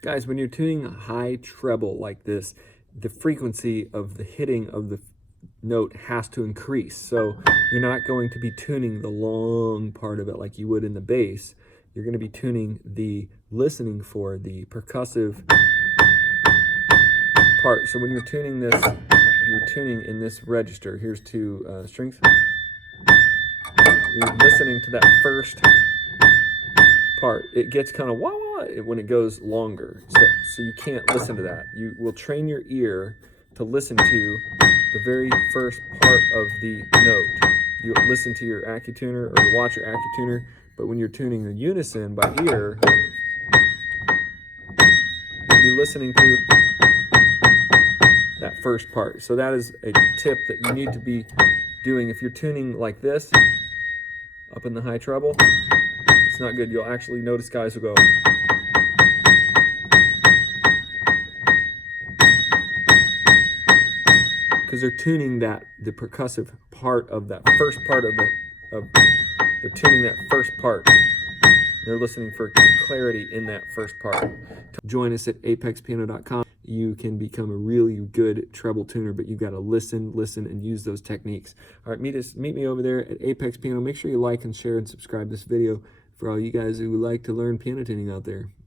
Guys, when you're tuning a high treble like this, the frequency of the hitting of the note has to increase. So you're not going to be tuning the long part of it like you would in the bass. You're going to be tuning listening for the percussive part. So when you're tuning this, you're tuning in this register. Here's two strings. You're listening to that first part. It gets kind of wah wah when it goes longer. So you can't listen to that. You will train your ear to listen to the very first part of the note. You listen to your AccuTuner or you watch your AccuTuner, but when you're tuning the unison by ear, you'll be listening to that first part. So that is a tip that you need to be doing. If you're tuning like this, up in the high treble, it's not good. You'll actually notice guys will go, because they're tuning the percussive part of that first part they're tuning that first part. They're listening for clarity in that first part. Join us at apexpiano.com. You can become a really good treble tuner, but you've got to listen, and use those techniques. All right, meet me over there at Apex Piano. Make sure you like and share and subscribe this video for all you guys who like to learn piano tuning out there.